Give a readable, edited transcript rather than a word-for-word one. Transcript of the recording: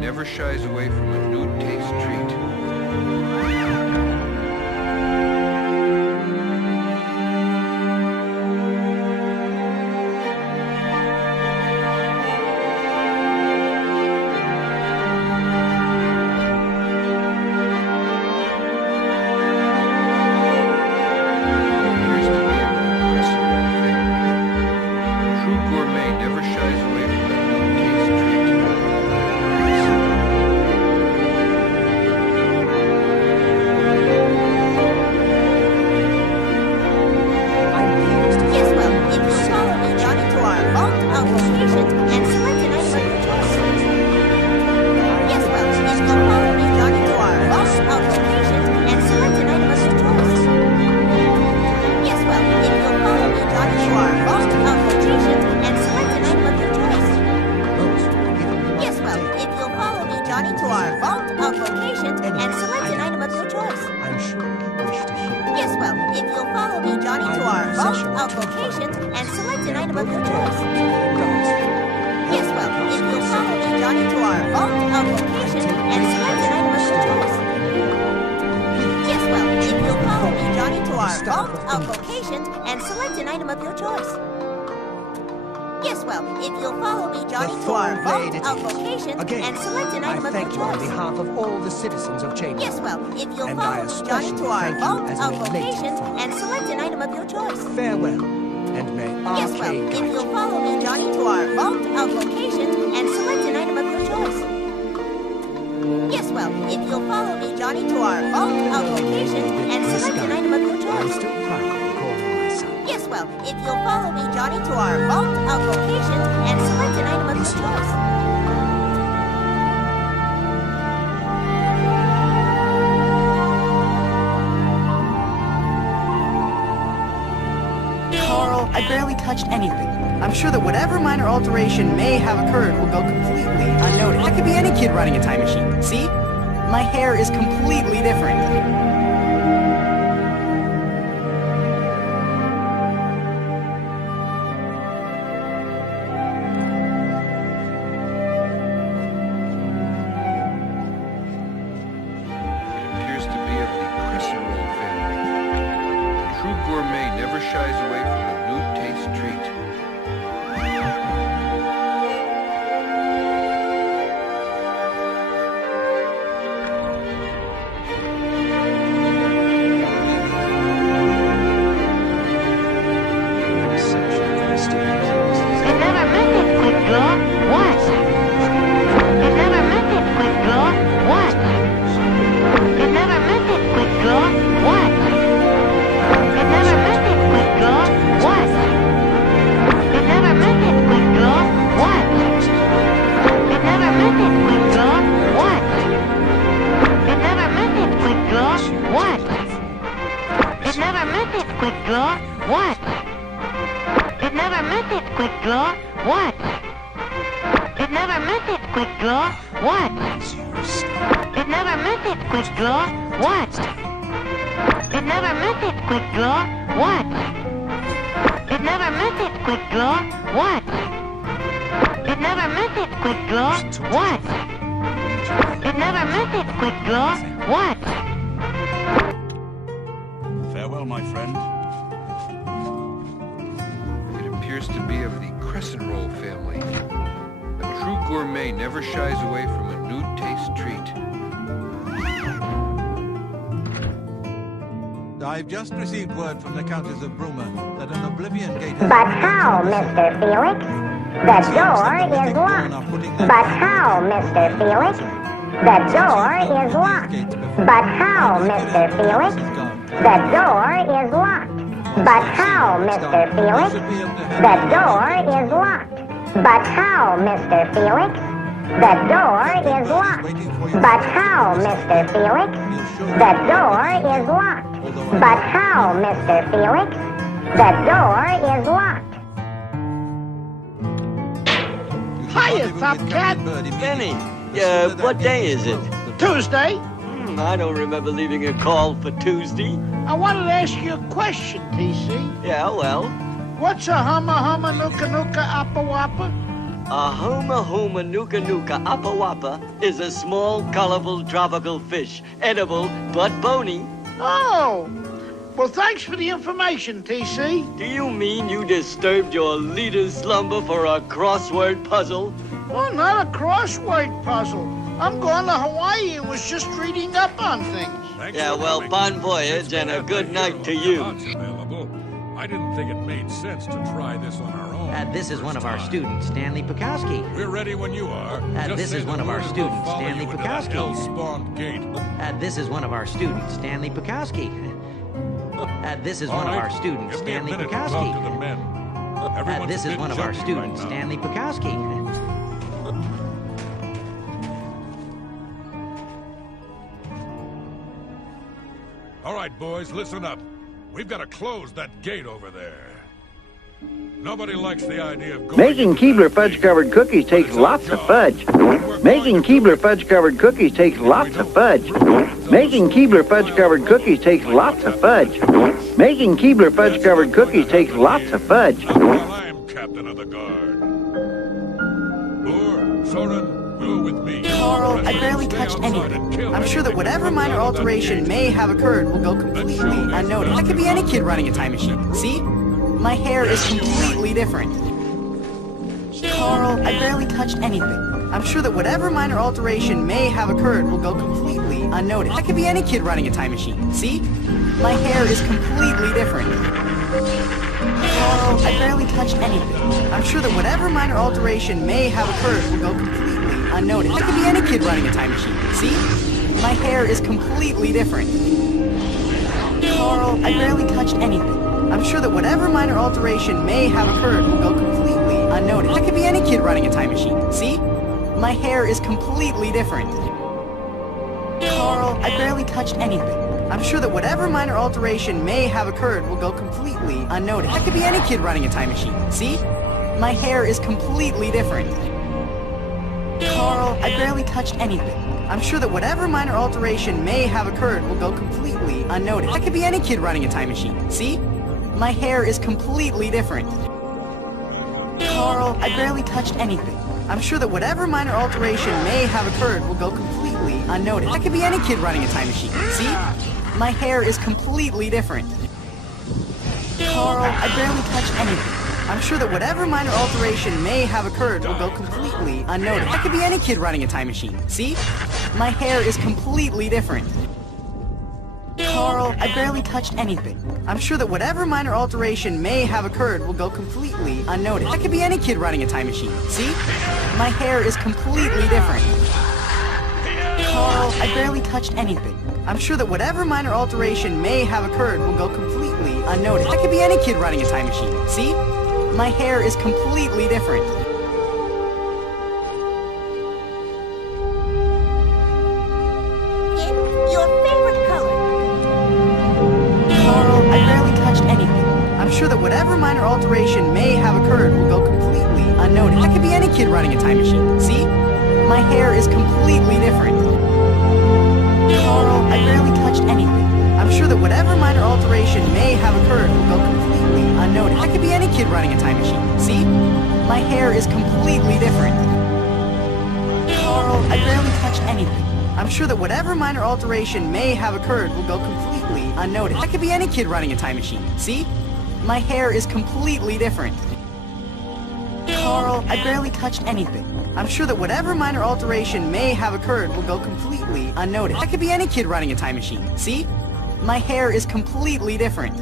never shies away from a new taste treat. I barely touched anything. I'm sure that whatever minor alteration may have occurred will go completely unnoticed. I could be any kid running a time machine. See? My hair is completely different. Just received word from the Countess of Bruma that an Oblivion Gate has... But how, Mr. Felix? The door is locked. But how, Mr. Felix? The door is locked. But how, Mr. Felix? The door is locked. But how, Mr. Felix? The door is locked. But how, Mr. Felix? The door is locked. But how, Mr. Felix? The door is locked. But how, Mr. Felix? The door is locked. Hiya, Top Cat. Benny, what day is it? Tuesday. I don't remember leaving a call for Tuesday. I wanted to ask you a question, TC. Yeah, well? What's a humma humma nooka nooka appa wappa? A homa homa nuka nuka appa wappa is a small, colorful tropical fish. Edible, but bony. Oh, well, thanks for the information, TC. Do you mean you disturbed your leader's slumber for a crossword puzzle? Well, not a crossword puzzle. I'm going to Hawaii and was just reading up on things. Yeah, well, bon voyage and a good night to you. I didn't think it made sense to try this on our own. This is one of our students, Stanley Pukowski. We're ready when you are. This is one of our students, Stanley Pukowski. Hell-spawned gate. This is one of our students, Stanley Pukowski. This is one of our students, Stanley Pukowski. This is one of our students, Stanley Pukowski. All right, boys, listen up. We've got to close that gate over there. Nobody likes the idea of going... Making Keebler fudge-covered cookies takes lots of fudge. Making Keebler fudge-covered cookies takes lots of fudge. Making Keebler fudge-covered cookies takes lots of fudge. Making Keebler fudge-covered cookies takes lots of fudge. While I'm captain of the guard. Boor, Soren, go with me. Carl, I barely touched anything. I'm sure that whatever minor alteration may have occurred will go completely unnoticed. That could be any kid running a time machine. See? My hair is completely different. Carl, I barely touched anything. I'm sure that whatever minor alteration may have occurred will go completely unnoticed. That could be any kid running a time machine. See? My hair is completely different. Carl, I barely touched anything. I'm sure that whatever minor alteration may have occurred will go completely unnoticed. That could be any kid running a time machine. See? My hair is completely different. Carl, I barely touched anything. I'm sure that whatever minor alteration may have occurred will go completely unnoticed. That could be any kid running a time machine. See? My hair is completely different. Carl, I barely touched anything. I'm sure that whatever minor alteration may have occurred will go completely unnoticed. That could be any kid running a time machine. See? My hair is completely different. Carl, I barely touched anything. I'm sure that whatever minor alteration may have occurred will go completely unnoticed. That could be any kid running a time machine. See? My hair is completely different. Carl, I barely touched anything. I'm sure that whatever minor alteration may have occurred will go completely unnoticed. That could be any kid running a time machine. See? My hair is completely different. Carl, I barely touched anything. I'm sure that whatever minor alteration may have occurred will go completely unnoticed. That could be any kid running a time machine. See? My hair is completely different. Carl, I barely touched anything. I'm sure that whatever minor alteration may have occurred will go completely unnoticed. That could be any kid running a time machine. See? My hair is completely different. Carl, I barely touched anything. I'm sure that whatever minor alteration may have occurred will go completely unnoticed. That could be any kid running a time machine. See? My hair is completely different. Your favorite color. Carl, I barely touched anything. I'm sure that whatever minor alteration may have occurred will go completely unnoticed. That could be any kid running a time machine. See? My hair is completely different. Carl, I barely touched anything. I'm sure that whatever minor alteration may have occurred will go completely unnoticed. That could be any kid running a time machine. See? My hair is completely different. Carl, I barely touched anything. I'm sure that whatever minor alteration may have occurred will go completely unnoticed. That could be any kid running a time machine. See? My hair is completely different. Carl, I barely touched anything. I'm sure that whatever minor alteration may have occurred will go completely unnoticed. That could be any kid running a time machine. See? My hair is completely different.